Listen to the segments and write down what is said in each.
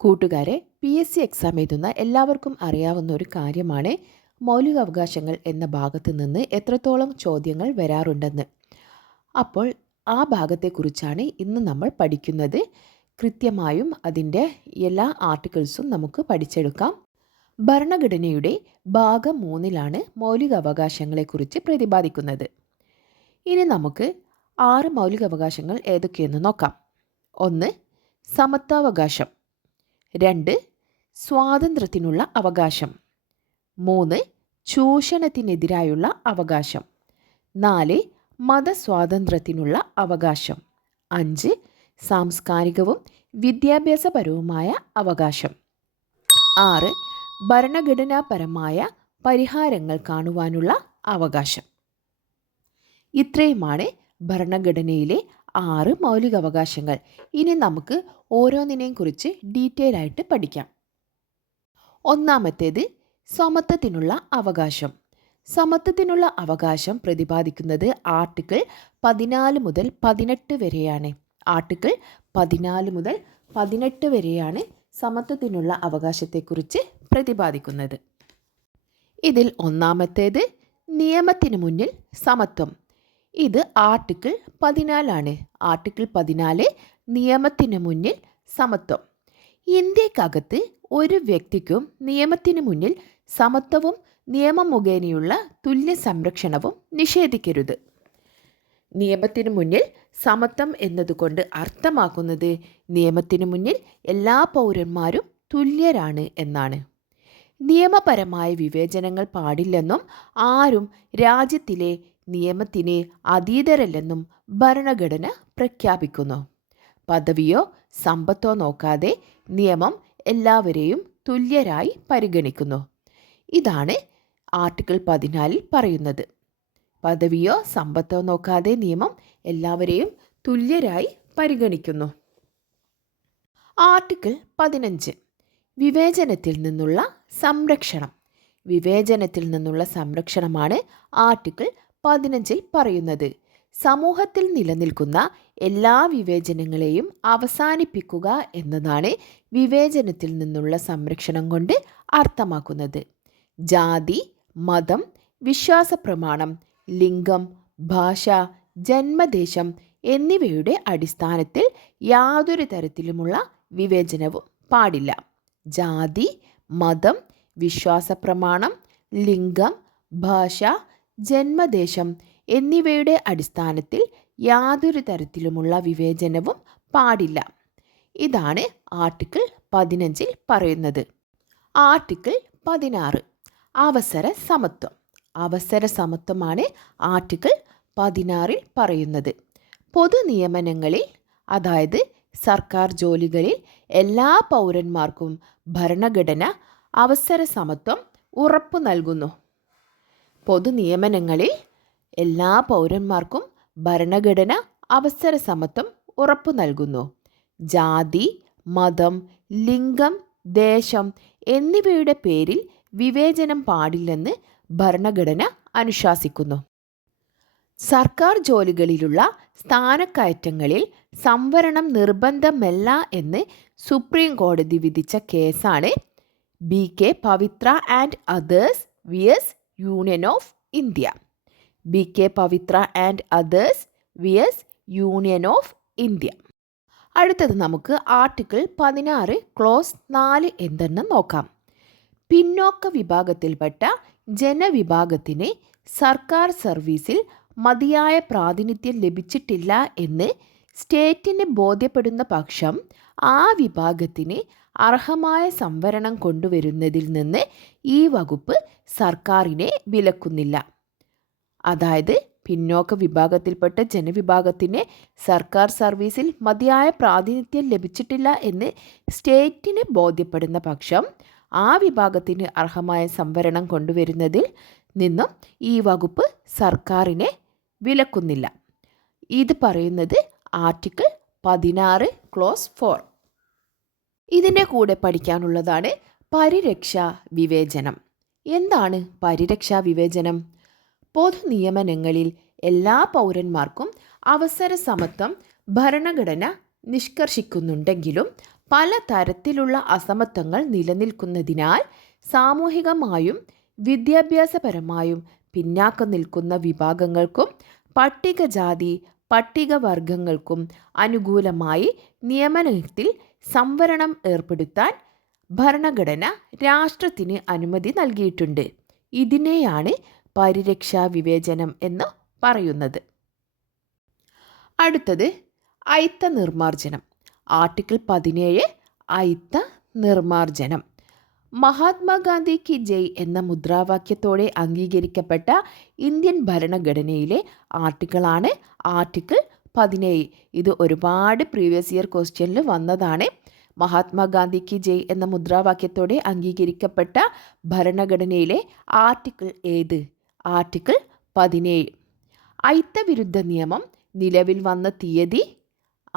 കൂട്ടുകാരെ, PSC exam എഴുതുന്ന എല്ലാവർക്കും അറിയാവുന്ന ഒരു കാര്യമാണ് മൗലികാവകാശങ്ങൾ എന്ന ഭാഗത്ത് നിന്ന് എത്രത്തോളം ചോദ്യങ്ങൾ വരാറുണ്ടെന്ന്. അപ്പോൾ ആ ഭാഗത്തെക്കുറിച്ചാണ് ഇന്ന് നമ്മൾ പഠിക്കുന്നത്. കൃത്യമായും അതിൻ്റെ എല്ലാ ആർട്ടിക്കിൾസും നമുക്ക് പഠിച്ചെടുക്കാം. ഭരണഘടനയുടെ ഭാഗം 3 മൗലികാവകാശങ്ങളെക്കുറിച്ച് പ്രതിപാദിക്കുന്നത്. ഇനി നമുക്ക് 6 മൗലികാവകാശങ്ങൾ ഏതൊക്കെയെന്ന് നോക്കാം. 1. സമത്വാവകാശം. 2. സ്വാതന്ത്ര്യത്തിനുള്ള അവകാശം. 3. ചൂഷണത്തിനെതിരായുള്ള അവകാശം. 4. മതസ്വാതന്ത്ര്യത്തിനുള്ള അവകാശം. 5. സാംസ്കാരികവും വിദ്യാഭ്യാസപരവുമായ അവകാശം. 6. ഭരണഘടനാപരമായ പരിഹാരങ്ങൾ കാണുവാനുള്ള അവകാശം. ഇത്രയുമാണ് ഭരണഘടനയിലെ 6 മൗലികാവകാശങ്ങൾ. ഇനി നമുക്ക് ഓരോന്നിനെയും കുറിച്ച് ഡീറ്റെയിൽ ആയിട്ട് പഠിക്കാം. ഒന്നാമത്തേത് സമത്വത്തിനുള്ള അവകാശം. സമത്വത്തിനുള്ള അവകാശം പ്രതിപാദിക്കുന്നത് ആർട്ടിക്കിൾ 14 മുതൽ 18 വരെയാണ്. ആർട്ടിക്കിൾ 14 മുതൽ 18 വരെയാണ് സമത്വത്തിനുള്ള അവകാശത്തെക്കുറിച്ച് പ്രതിപാദിക്കുന്നത്. ഇതിൽ ഒന്നാമത്തേത് നിയമത്തിന് മുന്നിൽ സമത്വം. ഇത് ആർട്ടിക്കിൾ 14 ആർട്ടിക്കിൾ 14 നിയമത്തിന് മുന്നിൽ സമത്വം. ഇന്ത്യക്കകത്ത് ഒരു വ്യക്തിക്കും നിയമത്തിന് മുന്നിൽ സമത്വവും നിയമം മുഖേനയുള്ള തുല്യ സംരക്ഷണവും നിഷേധിക്കരുത്. നിയമത്തിന് മുന്നിൽ സമത്വം എന്നതുകൊണ്ട് അർത്ഥമാക്കുന്നത് നിയമത്തിന് മുന്നിൽ എല്ലാ പൗരന്മാരും തുല്യരാണ് എന്നാണ്. നിയമപരമായ വിവേചനങ്ങൾ പാടില്ലെന്നും ആരും രാജ്യത്തിലെ നിയമത്തിന് അതീതരല്ലെന്നും ഭരണഘടന പ്രഖ്യാപിക്കുന്നു. പദവിയോ സമ്പത്തോ നോക്കാതെ നിയമം എല്ലാവരെയും തുല്യരായി പരിഗണിക്കുന്നു. ഇതാണ് ആർട്ടിക്കിൾ 14 പറയുന്നത്. പദവിയോ സമ്പത്തോ നോക്കാതെ നിയമം എല്ലാവരെയും തുല്യരായി പരിഗണിക്കുന്നു. ആർട്ടിക്കിൾ 15 വിവേചനത്തിൽ നിന്നുള്ള സംരക്ഷണം. വിവേചനത്തിൽ നിന്നുള്ള സംരക്ഷണമാണ് ആർട്ടിക്കിൾ 15 പറയുന്നത്. സമൂഹത്തിൽ നിലനിൽക്കുന്ന എല്ലാ വിവേചനങ്ങളെയും അവസാനിപ്പിക്കുക എന്നതാണ് വിവേചനത്തിൽ നിന്നുള്ള സംരക്ഷണം കൊണ്ട് അർത്ഥമാക്കുന്നത്. ജാതി, മതം, വിശ്വാസപ്രമാണം, ലിംഗം, ഭാഷ, ജന്മദേശം എന്നിവയുടെ അടിസ്ഥാനത്തിൽ യാതൊരു തരത്തിലുമുള്ള വിവേചനവും പാടില്ല. ജാതി, മതം, വിശ്വാസപ്രമാണം, ലിംഗം, ഭാഷ, ജന്മദേശം എന്നിവയുടെ അടിസ്ഥാനത്തിൽ യാതൊരു തരത്തിലുമുള്ള വിവേചനവും പാടില്ല. ഇതാണ് ആർട്ടിക്കിൾ 15 പറയുന്നത്. ആർട്ടിക്കിൾ 16 അവസര സമത്വം. അവസര സമത്വമാണ് ആർട്ടിക്കിൾ 16 പറയുന്നത്. പൊതു നിയമനങ്ങളിൽ, അതായത് സർക്കാർ ജോലികളിൽ എല്ലാ പൗരന്മാർക്കും ഭരണഘടന അവസര സമത്വം ഉറപ്പു നൽകുന്നു. പൊതു നിയമനങ്ങളിൽ എല്ലാ പൗരന്മാർക്കും ഭരണഘടന അവസര സമത്വം ഉറപ്പു നൽകുന്നു. ജാതി, മതം, ലിംഗം, ദേശം എന്നിവയുടെ പേരിൽ വിവേചനം പാടില്ലെന്ന് ഭരണഘടന അനുശാസിക്കുന്നു. സർക്കാർ ജോലികളിലുള്ള സ്ഥാനക്കയറ്റങ്ങളിൽ സംവരണം നിർബന്ധമല്ല എന്ന് സുപ്രീം കോടതി വിധിച്ച കേസാണ് BK Pavithra and others vs union of India. BK Pavithra and others vs union of India. അടുത്തത് നമുക്ക് ആർട്ടിക്കിൾ 16 ക്ലോസ് 4 എന്തെന്ന് നോക്കാം. പിന്നോക്ക വിഭാഗത്തിൽപ്പെട്ട ജനവിഭാഗത്തിന് സർക്കാർ സർവീസിൽ മതിയായ പ്രാതിനിധ്യം ലഭിച്ചിട്ടില്ല എന്ന് സ്റ്റേറ്റിന് ബോധ്യപ്പെടുന്ന പക്ഷം ആ വിഭാഗത്തിന് അർഹമായ സംവരണം കൊണ്ടുവരുന്നതിൽ നിന്ന് ഈ വകുപ്പ് സർക്കാരിനെ വിലക്കുന്നില്ല. അതായത് പിന്നോക്ക വിഭാഗത്തിൽപ്പെട്ട ജനവിഭാഗത്തിന് സർക്കാർ സർവീസിൽ മതിയായ പ്രാതിനിധ്യം ലഭിച്ചിട്ടില്ല എന്ന് സ്റ്റേറ്റിന് ബോധ്യപ്പെടുന്ന പക്ഷം ആ വിഭാഗത്തിന് അർഹമായ സംവരണം കൊണ്ടുവരുന്നതിൽ നിന്നും ഈ വകുപ്പ് സർക്കാരിനെ വിലക്കുന്നില്ല. ഇത് പറയുന്നത് ആർട്ടിക്കിൾ 16 ക്ലോസ് 4. ഇതിൻ്റെ കൂടെ പഠിക്കാനുള്ളതാണ് പരിരക്ഷാ വിവേചനം. എന്താണ് പരിരക്ഷാ വിവേചനം? പൊതു നിയമനങ്ങളിൽ എല്ലാ പൗരന്മാർക്കും അവസര സമത്വം ഭരണഘടന നിഷ്കർഷിക്കുന്നുണ്ടെങ്കിലും പല തരത്തിലുള്ള അസമത്വങ്ങൾ നിലനിൽക്കുന്നതിനാൽ സാമൂഹികമായും വിദ്യാഭ്യാസപരമായും പിന്നാക്കം നിൽക്കുന്ന വിഭാഗങ്ങൾക്കും പട്ടികജാതി പട്ടികവർഗങ്ങൾക്കും അനുകൂലമായി നിയമനത്തിൽ സംവരണം ഏർപ്പെടുത്താൻ ഭരണഘടന രാഷ്ട്രത്തിന് അനുമതി നൽകിയിട്ടുണ്ട്. ഇതിനെയാണ് പരിരക്ഷാ വിവേചനം എന്ന് പറയുന്നത്. അടുത്തത് അയിത്ത നിർമാർജനം. ആർട്ടിക്കിൾ 17 അയിത്ത നിർമാർജനം. മഹാത്മാഗാന്ധി കി ജയ് എന്ന മുദ്രാവാക്യത്തോടെ അംഗീകരിക്കപ്പെട്ട ഇന്ത്യൻ ഭരണഘടനയിലെ ആർട്ടിക്കിളാണ് ആർട്ടിക്കിൾ 17. ഇത് ഒരുപാട് പ്രീവിയസ് ഇയർ ക്വസ്റ്റ്യനിൽ വന്നതാണ്. മഹാത്മാഗാന്ധി കി ജയ് എന്ന മുദ്രാവാക്യത്തോടെ അംഗീകരിക്കപ്പെട്ട ഭരണഘടനയിലെ ആർട്ടിക്കിൾ ഏത്? ആർട്ടിക്കിൾ 17. അയിത്ത വിരുദ്ധ നിയമം നിലവിൽ വന്ന തീയതി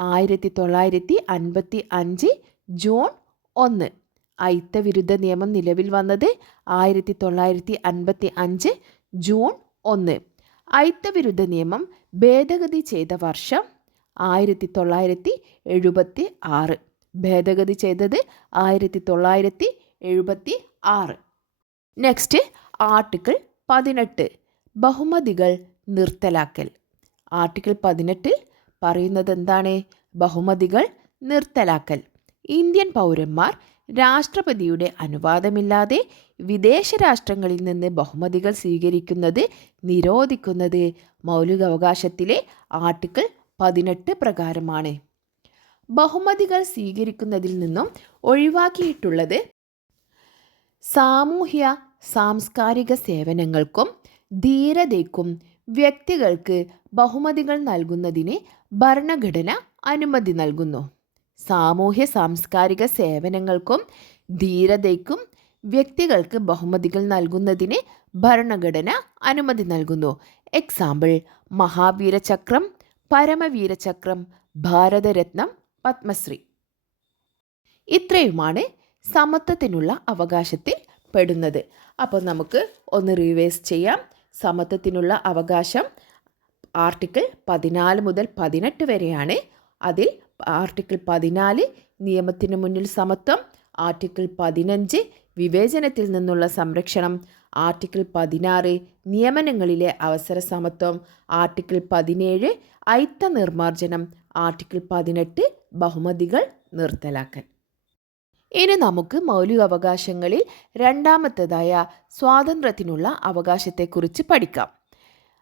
1955 ജൂൺ 1. അയിത്ത വിരുദ്ധ നിയമം നിലവിൽ വന്നത് 1955 ജൂൺ 1. അയിത്ത വിരുദ്ധ നിയമം ഭേദഗതി ചെയ്ത വർഷം 1976. ഭേദഗതി ചെയ്തത് 1976. നെക്സ്റ്റ് ആർട്ടിക്കിൾ 18 ബഹുമതികൾ നിർത്തലാക്കൽ. ആർട്ടിക്കിൾ 18 പറയുന്നത് എന്താണ്? ബഹുമതികൾ നിർത്തലാക്കൽ. ഇന്ത്യൻ പൗരന്മാർ രാഷ്ട്രപതിയുടെ അനുവാദമില്ലാതെ വിദേശ രാഷ്ട്രങ്ങളിൽ നിന്ന് ബഹുമതികൾ സ്വീകരിക്കുന്നത് നിരോധിക്കുന്നത് മൗലികാവകാശത്തിലെ ആർട്ടിക്കിൾ 18 പ്രകാരമാണ്. ബഹുമതികൾ സ്വീകരിക്കുന്നതിൽ നിന്നും ഒഴിവാക്കിയിട്ടുള്ളത് സാമൂഹ്യ സാംസ്കാരിക സേവനങ്ങൾക്കും ധീരതയ്ക്കും വ്യക്തികൾക്ക് ബഹുമതികൾ നൽകുന്നതിന് ഭരണഘടന അനുമതി നൽകുന്നു. സാമൂഹ്യ സാംസ്കാരിക സേവനങ്ങൾക്കും ധീരതയ്ക്കും വ്യക്തികൾക്ക് ബഹുമതികൾ നൽകുന്നതിന് ഭരണഘടന അനുമതി നൽകുന്നു. എക്സാമ്പിൾ മഹാവീരചക്രം, പരമവീരചക്രം, ഭാരതരത്നം, പത്മശ്രീ. ഇത്രയുമാണ് സമത്വത്തിനുള്ള അവകാശത്തിൽ പെടുന്നത്. അപ്പോൾ നമുക്ക് ഒന്ന് റിവൈസ് ചെയ്യാം. സമത്വത്തിനുള്ള അവകാശം ആർട്ടിക്കിൾ 14 മുതൽ 18 വരെയാണ്. അതിൽ ആർട്ടിക്കിൾ 14 നിയമത്തിന് മുന്നിൽ സമത്വം, ആർട്ടിക്കിൾ 15 വിവേചനത്തിൽ നിന്നുള്ള സംരക്ഷണം, ആർട്ടിക്കിൾ 16 നിയമനങ്ങളിലെ അവസര സമത്വം, ആർട്ടിക്കിൾ 17 അയിത്ത നിർമാർജനം, ആർട്ടിക്കിൾ 18 ബഹുമതികൾ നിർത്തലാക്കൽ. ഇനി നമുക്ക് മൗലികാവകാശങ്ങളിൽ രണ്ടാമത്തേതായ സ്വാതന്ത്ര്യത്തിനുള്ള അവകാശത്തെക്കുറിച്ച് പഠിക്കാം.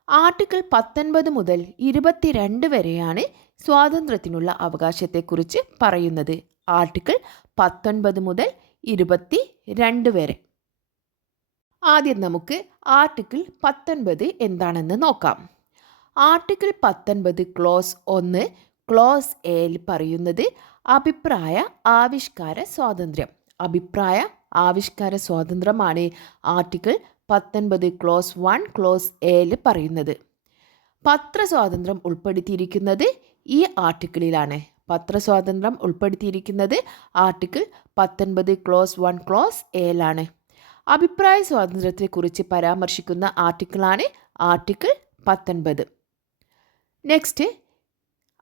ആർട്ടിക്കിൾ 19 മുതൽ 22 വരെയാണ് സ്വാതന്ത്ര്യത്തിനുള്ള അവകാശത്തെക്കുറിച്ച് പറയുന്നത്. ആർട്ടിക്കിൾ 19 മുതൽ 22 വരെ. ആദ്യം നമുക്ക് ആർട്ടിക്കിൾ 19 എന്താണെന്ന് നോക്കാം. ആർട്ടിക്കിൾ 19 ക്ലോസ് 1 ക്ലോസ് എയിൽ പറയുന്നത് അഭിപ്രായ ആവിഷ്കാര സ്വാതന്ത്ര്യം. അഭിപ്രായ ആവിഷ്കാര സ്വാതന്ത്ര്യമാണ് ആർട്ടിക്കിൾ 19 ക്ലോസ് 1 ക്ലോസ് എയിൽ പറയുന്നത്. പത്രസ്വാതന്ത്ര്യം ഉൾപ്പെടുത്തിയിരിക്കുന്നത് ഈ ആർട്ടിക്കിളിലാണ്. പത്രസ്വാതന്ത്ര്യം ഉൾപ്പെടുത്തിയിരിക്കുന്നത് ആർട്ടിക്കിൾ 19 ക്ലോസ് 1 ക്ലോസ് എയിലാണ്. അഭിപ്രായ സ്വാതന്ത്ര്യത്തെക്കുറിച്ച് പരാമർശിക്കുന്ന ആർട്ടിക്കിളാണ് article 19. Next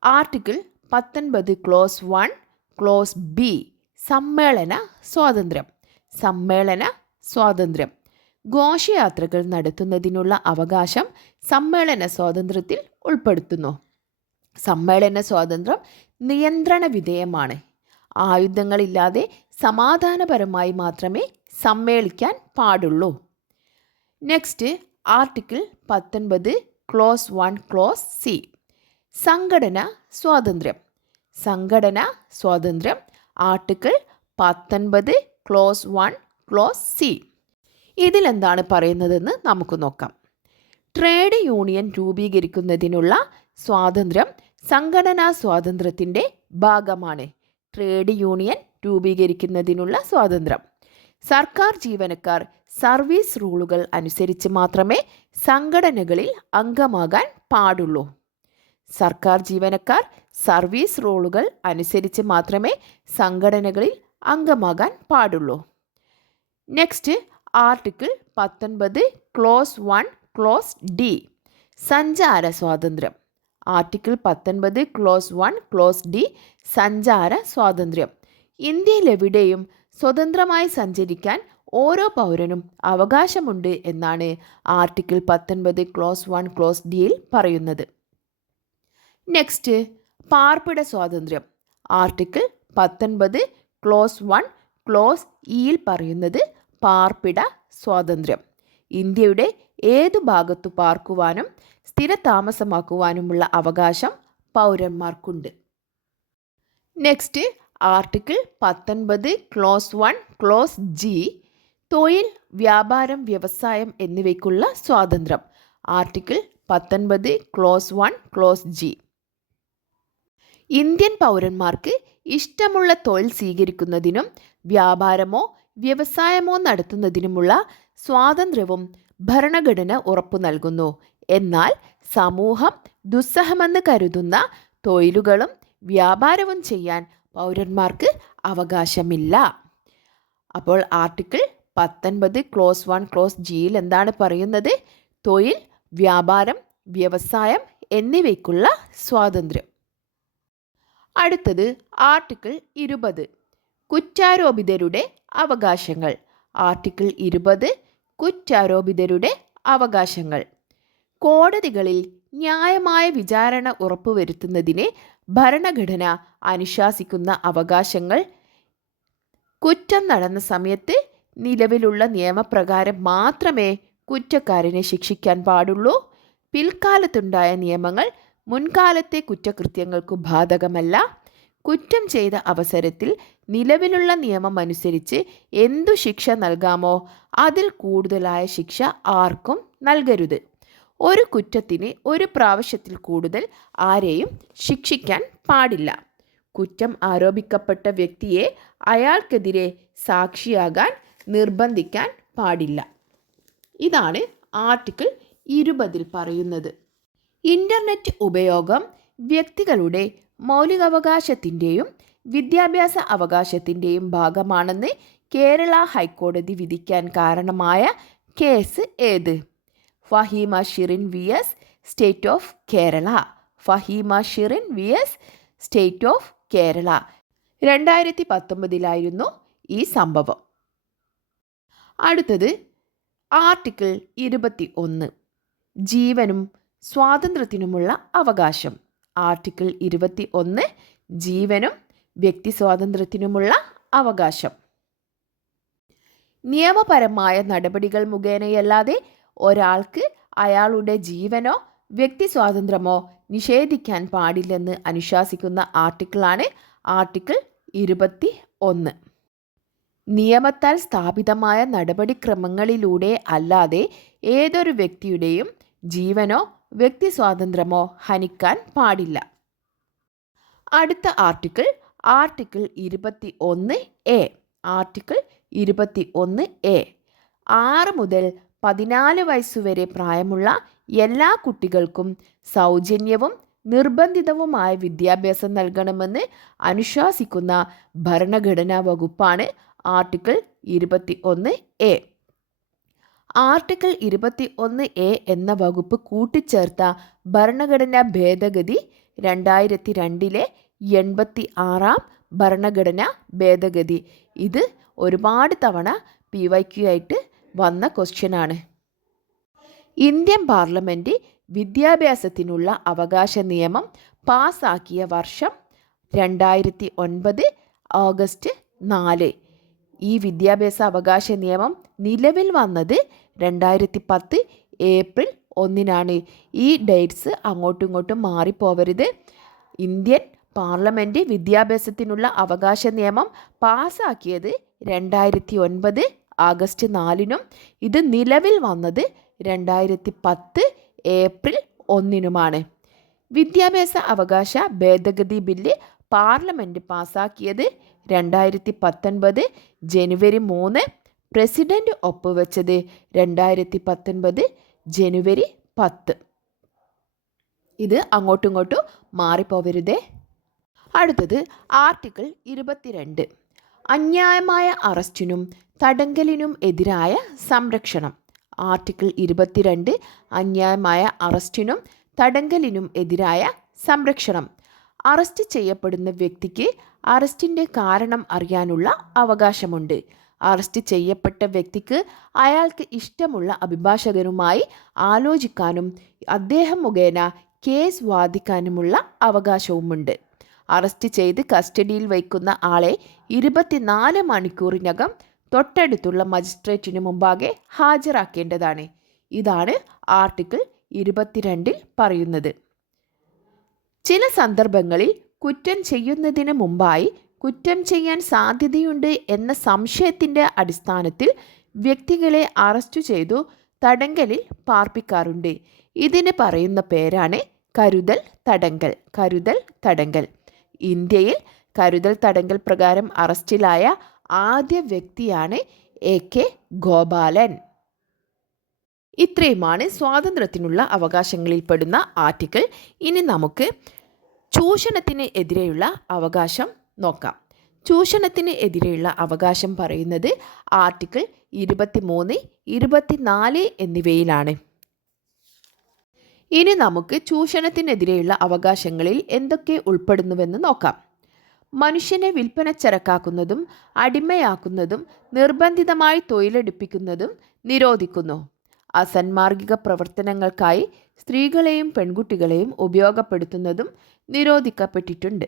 article 19 clause 1 clause B സമ്മേളന സ്വാതന്ത്ര്യം. സമ്മേളന സ്വാതന്ത്ര്യം. ഘോഷയാത്രകൾ നടത്തുന്നതിനുള്ള അവകാശം സമ്മേളന സ്വാതന്ത്ര്യത്തിൽ ഉൾപ്പെടുത്തുന്നു. സമ്മേളന സ്വാതന്ത്ര്യം നിയന്ത്രണ വിധേയമാണ്. ആയുധങ്ങളില്ലാതെ സമാധാനപരമായി മാത്രമേ സമ്മേളിക്കാൻ പാടുള്ളൂ. Next article 19 clause 1 close C സംഘടന സ്വാതന്ത്ര്യം. സംഘടന സ്വാതന്ത്ര്യം ആർട്ടിക്കിൾ 19 ക്ലോസ് 1 ക്ലോസ് സി. ഇതിലെന്താണ് പറയുന്നതെന്ന് നമുക്ക് നോക്കാം. ട്രേഡ് യൂണിയൻ രൂപീകരിക്കുന്നതിനുള്ള സ്വാതന്ത്ര്യം സംഘടനാ സ്വാതന്ത്ര്യത്തിൻ്റെ ഭാഗമാണ്. ട്രേഡ് യൂണിയൻ രൂപീകരിക്കുന്നതിനുള്ള സ്വാതന്ത്ര്യം. സർക്കാർ ജീവനക്കാർ സർവീസ് റൂളുകൾ അനുസരിച്ച് മാത്രമേ സംഘടനകളിൽ അംഗമാകാൻ പാടുള്ളൂ. സർക്കാർ ജീവനക്കാർ സർവീസ് റൂളുകൾ അനുസരിച്ച് മാത്രമേ സംഘടനകളിൽ അംഗമാകാൻ പാടുള്ളൂ. Next article 19 clause 1 close D സഞ്ചാര സ്വാതന്ത്ര്യം. ആർട്ടിക്കിൾ 19 ക്ലോസ് 1 ക്ലോസ് ഡി സഞ്ചാര സ്വാതന്ത്ര്യം. ഇന്ത്യയിലെവിടെയും സ്വതന്ത്രമായി സഞ്ചരിക്കാൻ ഓരോ പൗരനും അവകാശമുണ്ട് എന്നാണ് ആർട്ടിക്കിൾ 19 ക്ലോസ് 1 ക്ലോസ് ഡിയിൽ പറയുന്നത്. നെക്സ്റ്റ്, പാർപ്പിട സ്വാതന്ത്ര്യം. ആർട്ടിക്കിൾ 19 ക്ലോസ് 1 ക്ലോസ് ഇയിൽ പറയുന്നത് പാർപ്പിട സ്വാതന്ത്ര്യം. ഇന്ത്യയുടെ ഏതു ഭാഗത്തു പാർക്കുവാനും സ്ഥിരതാമസമാക്കുവാനുമുള്ള അവകാശം പൗരന്മാർക്കുണ്ട്. Next, article 19 clause 1 clause G, തൊഴിൽ, വ്യാപാരം, വ്യവസായം എന്നിവയ്ക്കുള്ള സ്വാതന്ത്ര്യം. Article 19 clause 1 clause G. Indian പൗരന്മാർക്ക് ഇഷ്ടമുള്ള തൊഴിൽ സ്വീകരിക്കുന്നതിനും വ്യാപാരമോ വ്യവസായമോ നടത്തുന്നതിനുമുള്ള സ്വാതന്ത്ര്യവും ഭരണഘടന ഉറപ്പു നൽകുന്നു. എന്നാൽ സമൂഹം ദുസ്സഹമെന്ന് കരുതുന്ന തൊഴിലുകളും വ്യാപാരവും ചെയ്യാൻ പൗരന്മാർക്ക് അവകാശമില്ല. അപ്പോൾ ആർട്ടിക്കിൾ 19 ക്ലോസ് 1 ക്ലോസ് ജിയിൽ എന്താണ് പറയുന്നത്? തൊഴിൽ, വ്യാപാരം, വ്യവസായം എന്നിവയ്ക്കുള്ള സ്വാതന്ത്ര്യം. അടുത്തത് ആർട്ടിക്കിൾ 20, കുറ്റാരോപിതരുടെ അവകാശങ്ങൾ. ആർട്ടിക്കിൾ 20, കുറ്റാരോപിതരുടെ അവകാശങ്ങൾ. കോടതികളിൽ ന്യായമായ വിചാരണ ഉറപ്പുവരുത്തുന്നതിന് ഭരണഘടന അനുശാസിക്കുന്ന അവകാശങ്ങൾ: കുറ്റം നടന്ന സമയത്ത് നിലവിലുള്ള നിയമപ്രകാരം മാത്രമേ കുറ്റക്കാരനെ ശിക്ഷിക്കാൻ പാടുള്ളൂ. പിൽക്കാലത്തുണ്ടായ നിയമങ്ങൾ മുൻകാലത്തെ കുറ്റകൃത്യങ്ങൾക്കു ബാധകമല്ല. കുറ്റം ചെയ്ത അവസരത്തിൽ നിലവിലുള്ള നിയമം അനുസരിച്ച് എന്തു ശിക്ഷ നൽകാമോ അതിൽ കൂടുതലായ ശിക്ഷ ആർക്കും നൽകരുത്. ഒരു കുറ്റത്തിന് ഒരു പ്രാവശ്യത്തിൽ കൂടുതൽ ആരെയും ശിക്ഷിക്കാൻ പാടില്ല. കുറ്റം ആരോപിക്കപ്പെട്ട വ്യക്തിയെ അയാൾക്കെതിരെ സാക്ഷിയാകാൻ നിർബന്ധിക്കാൻ പാടില്ല. ഇതാണ് ആർട്ടിക്കിൾ 20 പറയുന്നത്. ഇൻ്റർനെറ്റ് ഉപയോഗം വ്യക്തികളുടെ മൗലികാവകാശത്തിൻ്റെയും വിദ്യാഭ്യാസ അവകാശത്തിൻ്റെയും ഭാഗമാണെന്ന് കേരള ഹൈക്കോടതി വിധിക്കാൻ കാരണമായ കേസ് ഏത്? Fahima Shirin V S state of Kerala. Fahima Shirin V S state of Kerala. 2019 ഈ സംഭവം. അടുത്തത് ആർട്ടിക്കിൾ 21, ജീവനും സ്വാതന്ത്ര്യത്തിനുമുള്ള അവകാശം. ആർട്ടിക്കിൾ 21, ജീവനും വ്യക്തി സ്വാതന്ത്ര്യത്തിനുമുള്ള അവകാശം. നിയമപരമായ നടപടികൾ മുഖേനയല്ലാതെ ഒരാൾക്ക് അയാളുടെ ജീവനോ വ്യക്തി സ്വാതന്ത്ര്യമോ നിഷേധിക്കാൻ പാടില്ലെന്ന് അനുശാസിക്കുന്ന ആർട്ടിക്കിളാണ് ആർട്ടിക്കിൾ 21. നിയമത്താൽ സ്ഥാപിതമായ നടപടിക്രമങ്ങളിലൂടെ അല്ലാതെ ഏതൊരു വ്യക്തിയുടെയും ജീവനോ വ്യക്തി സ്വാതന്ത്ര്യമോ ഹനിക്കാൻ പാടില്ല. അടുത്ത ആർട്ടിക്കിൾ 21A. Article 21A. 6 മുതൽ 14 വയസ്സുവരെ പ്രായമുള്ള എല്ലാ കുട്ടികൾക്കും സൗജന്യവും നിർബന്ധിതവുമായ വിദ്യാഭ്യാസം നൽകണമെന്ന് അനുശാസിക്കുന്ന ഭരണഘടനാ വകുപ്പാണ് ആർട്ടിക്കിൾ 21A. ആർട്ടിക്കിൾ 21A എന്ന വകുപ്പ് കൂട്ടിച്ചേർത്ത ഭരണഘടനാ ഭേദഗതി 2002 86 ഭരണഘടനാ ഭേദഗതി. ഇത് ഒരുപാട് തവണ PYQ ആയിട്ട് വന്ന ക്വസ്റ്റ്യനാണ്. ഇന്ത്യൻ പാർലമെൻറ്റ് വിദ്യാഭ്യാസത്തിനുള്ള അവകാശ നിയമം പാസാക്കിയ വർഷം 2009 ഓഗസ്റ്റ് 4. ഈ വിദ്യാഭ്യാസ അവകാശ നിയമം നിലവിൽ വന്നത് 2010 ഏപ്രിൽ 1. ഈ ഡേറ്റ്സ് അങ്ങോട്ടും ഇങ്ങോട്ടും മാറിപ്പോവരുത്. ഇന്ത്യൻ പാർലമെൻറ്റ് വിദ്യാഭ്യാസത്തിനുള്ള അവകാശ നിയമം പാസാക്കിയത് 2009 ആഗസ്റ്റ് 4. ഇത് നിലവിൽ വന്നത് 2010 ഏപ്രിൽ 1. വിദ്യാഭ്യാസ അവകാശ ഭേദഗതി ബില്ല് പാർലമെൻറ്റ് പാസാക്കിയത് 2019 ജനുവരി 3. പ്രസിഡന്റ് ഒപ്പുവെച്ചത് 2019 ജനുവരി 10. ഇത് അങ്ങോട്ടും ഇങ്ങോട്ടും മാറിപ്പോവരുതേ. അടുത്തത് ആർട്ടിക്കിൾ 22, അന്യായമായ അറസ്റ്റിനും തടങ്കലിനും എതിരായ സംരക്ഷണം. ആർട്ടിക്കിൾ 22, അന്യായമായ അറസ്റ്റിനും തടങ്കലിനും എതിരായ സംരക്ഷണം. അറസ്റ്റ് ചെയ്യപ്പെടുന്ന വ്യക്തിക്ക് അറസ്റ്റിൻ്റെ കാരണം അറിയാനുള്ള അവകാശമുണ്ട്. അറസ്റ്റ് ചെയ്യപ്പെട്ട വ്യക്തിക്ക് അയാൾക്ക് ഇഷ്ടമുള്ള അഭിഭാഷകനുമായി ആലോചിക്കാനും അദ്ദേഹം മുഖേന കേസ് വാദിക്കാനുമുള്ള അവകാശവുമുണ്ട്. അറസ്റ്റ് ചെയ്ത് കസ്റ്റഡിയിൽ വയ്ക്കുന്ന ആളെ 24 മണിക്കൂറിനകം തൊട്ടടുത്തുള്ള മജിസ്ട്രേറ്റിന് മുമ്പാകെ ഹാജരാക്കേണ്ടതാണ്. ഇതാണ് ആർട്ടിക്കിൾ 22 പറയുന്നത്. ചില സന്ദർഭങ്ങളിൽ കുറ്റം ചെയ്യുന്നതിന് മുമ്പായി കുറ്റം ചെയ്യാൻ സാധ്യതയുണ്ട് എന്ന സംശയത്തിൻ്റെ അടിസ്ഥാനത്തിൽ വ്യക്തികളെ അറസ്റ്റ് ചെയ്തു തടങ്കലിൽ പാർപ്പിക്കാറുണ്ട്. ഇതിന് പറയുന്ന പേരാണ് കരുതൽ തടങ്കൽ. കരുതൽ തടങ്കൽ. ഇന്ത്യയിൽ കരുതൽ തടങ്കൽ പ്രകാരം അറസ്റ്റിലായ ആദ്യ വ്യക്തിയാണ് AK ഗോപാലൻ. ഇത്രയുമാണ് സ്വാതന്ത്ര്യത്തിനുള്ള അവകാശങ്ങളിൽപ്പെടുന്ന ആർട്ടിക്കിൾ. ഇനി നമുക്ക് ചൂഷണത്തിന് എതിരെയുള്ള അവകാശം നോക്കാം. ചൂഷണത്തിന് എതിരെയുള്ള അവകാശം പറയുന്നത് ആർട്ടിക്കിൾ 23, 24 എന്നിവയിലാണ്. ഇനി നമുക്ക് ചൂഷണത്തിനെതിരെയുള്ള അവകാശങ്ങളിൽ എന്തൊക്കെ ഉൾപ്പെടുന്നുവെന്ന് നോക്കാം. മനുഷ്യനെ വിൽപ്പനച്ചരക്കാക്കുന്നതും അടിമയാക്കുന്നതും നിർബന്ധിതമായി തൊഴിലെടുപ്പിക്കുന്നതും നിരോധിക്കുന്നു. അസന്മാർഗിക പ്രവർത്തനങ്ങൾക്കായി സ്ത്രീകളെയും പെൺകുട്ടികളെയും ഉപയോഗപ്പെടുത്തുന്നതും നിരോധിക്കപ്പെട്ടിട്ടുണ്ട്.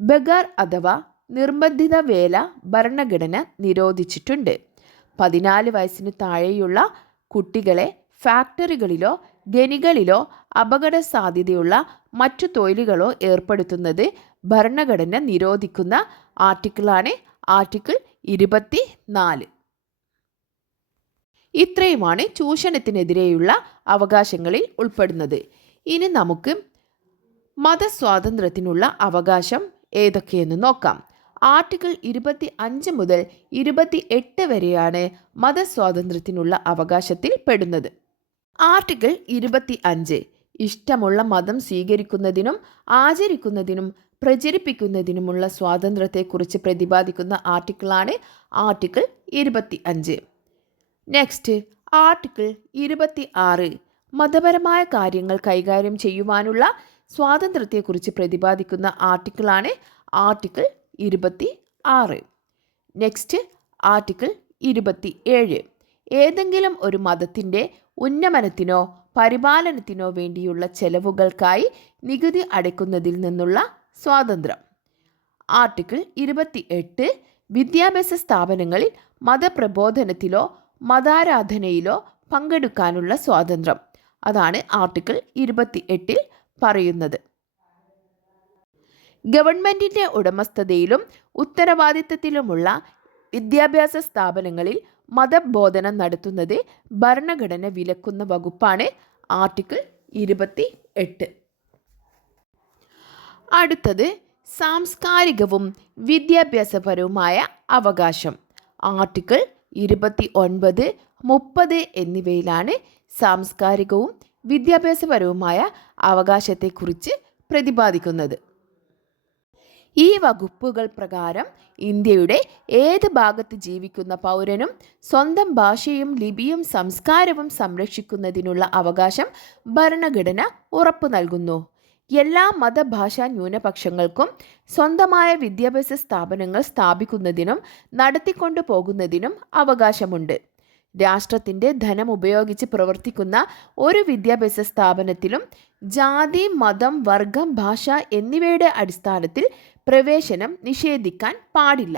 ബഗാർ അഥവാ നിർബന്ധിത വേല ഭരണഘടന നിരോധിച്ചിട്ടുണ്ട്. 14 വയസ്സിന് താഴെയുള്ള കുട്ടികളെ ഫാക്ടറികളിലോ ഖനികളിലോ അപകട സാധ്യതയുള്ള മറ്റു തൊഴിലുകളോ ഏർപ്പെടുത്തുന്നത് ഭരണഘടന നിരോധിക്കുന്ന ആർട്ടിക്കിളാണ് ആർട്ടിക്കിൾ 24. ഇത്രയുമാണ് ചൂഷണത്തിനെതിരെയുള്ള അവകാശങ്ങളിൽ ഉൾപ്പെടുന്നത്. ഇനി നമുക്ക് മതസ്വാതന്ത്ര്യത്തിനുള്ള അവകാശം ഏതൊക്കെയെന്ന് നോക്കാം. ആർട്ടിക്കിൾ 25 മുതൽ 28 വരെയാണ് മതസ്വാതന്ത്ര്യത്തിനുള്ള അവകാശത്തിൽ പെടുന്നത്. ആർട്ടിക്കിൾ 25 ഇഷ്ടമുള്ള മതം സ്വീകരിക്കുന്നതിനും ആചരിക്കുന്നതിനും പ്രചരിപ്പിക്കുന്നതിനുമുള്ള സ്വാതന്ത്ര്യത്തെക്കുറിച്ച് പ്രതിപാദിക്കുന്ന ആർട്ടിക്കിളാണ് ആർട്ടിക്കിൾ 25. നെക്സ്റ്റ് ആർട്ടിക്കിൾ 26 മതപരമായ കാര്യങ്ങൾ കൈകാര്യം ചെയ്യുവാനുള്ള സ്വാതന്ത്ര്യത്തെക്കുറിച്ച് പ്രതിപാദിക്കുന്ന ആർട്ടിക്കിളാണ് ആർട്ടിക്കിൾ 26. നെക്സ്റ്റ് ആർട്ടിക്കിൾ 27 ഏതെങ്കിലും ഒരു മതത്തിൻ്റെ ഉന്നമനത്തിനോ പരിപാലനത്തിനോ വേണ്ടിയുള്ള ചെലവുകൾക്കായി നികുതി അടയ്ക്കുന്നതിൽ നിന്നുള്ള സ്വാതന്ത്ര്യം. ആർട്ടിക്കിൾ 28 വിദ്യാഭ്യാസ സ്ഥാപനങ്ങളിൽ മതപ്രബോധനത്തിലോ മതാരാധനയിലോ പങ്കെടുക്കാനുള്ള സ്വാതന്ത്ര്യം. അതാണ് ആർട്ടിക്കിൾ 28 പറയുന്നത്. ഗവൺമെൻറ്റിൻ്റെ ഉടമസ്ഥതയിലും ഉത്തരവാദിത്തത്തിലുമുള്ള വിദ്യാഭ്യാസ സ്ഥാപനങ്ങളിൽ മതബോധനം നടത്തുന്നത് ഭരണഘടന വിലക്കുന്ന വകുപ്പാണ് ആർട്ടിക്കിൾ 28. അടുത്തത് സാംസ്കാരികവും വിദ്യാഭ്യാസപരവുമായ അവകാശം. ആർട്ടിക്കിൾ 29, 30 എന്നിവയിലാണ് സാംസ്കാരികവും വിദ്യാഭ്യാസപരവുമായ അവകാശത്തെക്കുറിച്ച് പ്രതിപാദിക്കുന്നത്. ഈ വകുപ്പുകൾ പ്രകാരം ഇന്ത്യയുടെ ഏത് ഭാഗത്ത് ജീവിക്കുന്ന പൗരനും സ്വന്തം ഭാഷയും ലിപിയും സംസ്കാരവും സംരക്ഷിക്കുന്നതിനുള്ള അവകാശം ഭരണഘടന ഉറപ്പു നൽകുന്നു. എല്ലാ മതഭാഷാ ന്യൂനപക്ഷങ്ങൾക്കും സ്വന്തമായ വിദ്യാഭ്യാസ സ്ഥാപനങ്ങൾ സ്ഥാപിക്കുന്നതിനും നടത്തിക്കൊണ്ടു പോകുന്നതിനും അവകാശമുണ്ട്. രാഷ്ട്രത്തിൻ്റെ ധനം ഉപയോഗിച്ച് പ്രവർത്തിക്കുന്ന ഒരു വിദ്യാഭ്യാസ സ്ഥാപനത്തിലും ജാതി, മതം, വർഗം, ഭാഷ എന്നിവയുടെ അടിസ്ഥാനത്തിൽ പ്രവേശനം നിഷേധിക്കാൻ പാടില്ല.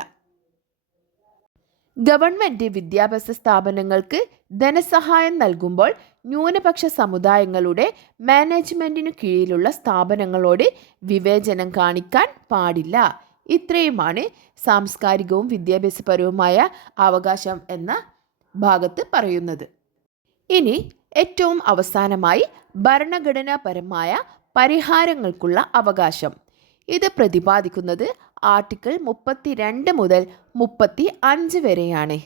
ഗവൺമെൻറ് വിദ്യാഭ്യാസ സ്ഥാപനങ്ങൾക്ക് ധനസഹായം നൽകുമ്പോൾ ന്യൂനപക്ഷ സമുദായങ്ങളുടെ മാനേജ്മെൻറ്റിനു കീഴിലുള്ള സ്ഥാപനങ്ങളോട് വിവേചനം കാണിക്കാൻ പാടില്ല. ഇത്രയുമാണ് സാംസ്കാരികവും വിദ്യാഭ്യാസപരവുമായ അവകാശം എന്ന ഭാഗത്ത് പറയുന്നത്. ഇനി ഏറ്റവും അവസാനമായി ഭരണഘടനാപരമായ പരിഹാരങ്ങൾക്കുള്ള അവകാശം. ഇത് പ്രതിപാദിക്കുന്നത് ആർട്ടിക്കിൾ 32 മുതൽ 35 വരെയാണ്.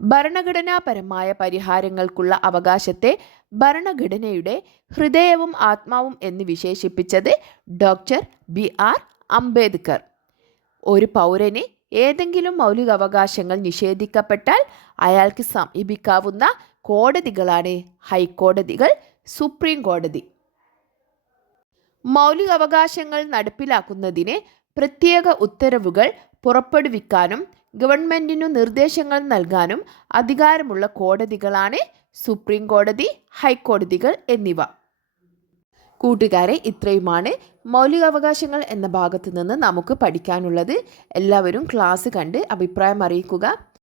ഭരണഘടനാപരമായ പരിഹാരങ്ങൾക്കുള്ള അവകാശത്തെ ഭരണഘടനയുടെ ഹൃദയവും ആത്മാവും എന്ന് വിശേഷിപ്പിച്ചത് ഡോക്ടർ BR അംബേദ്കർ. ഒരു പൗരന് ഏതെങ്കിലും മൗലികാവകാശങ്ങൾ നിഷേധിക്കപ്പെട്ടാൽ അയാൾക്ക് സമീപിക്കാവുന്ന കോടതികളാണ് ഹൈക്കോടതികൾ, സുപ്രീം കോടതി. മൗലികാവകാശങ്ങൾ നടപ്പിലാക്കുന്നതിന് പ്രത്യേക ഉത്തരവുകൾ പുറപ്പെടുവിക്കാനും ഗവൺമെൻറ്റിനു നിർദ്ദേശങ്ങൾ നൽകാനും അധികാരമുള്ള കോടതികളാണ് സുപ്രീം കോടതി, ഹൈക്കോടതികൾ എന്നിവ. കൂട്ടുകാരെ, ഇത്രയുമാണ് മൗലികാവകാശങ്ങൾ എന്ന ഭാഗത്ത് നിന്ന് നമുക്ക് പഠിക്കാനുള്ളത്. എല്ലാവരും ക്ലാസ് കണ്ട് അഭിപ്രായം അറിയിക്കുക.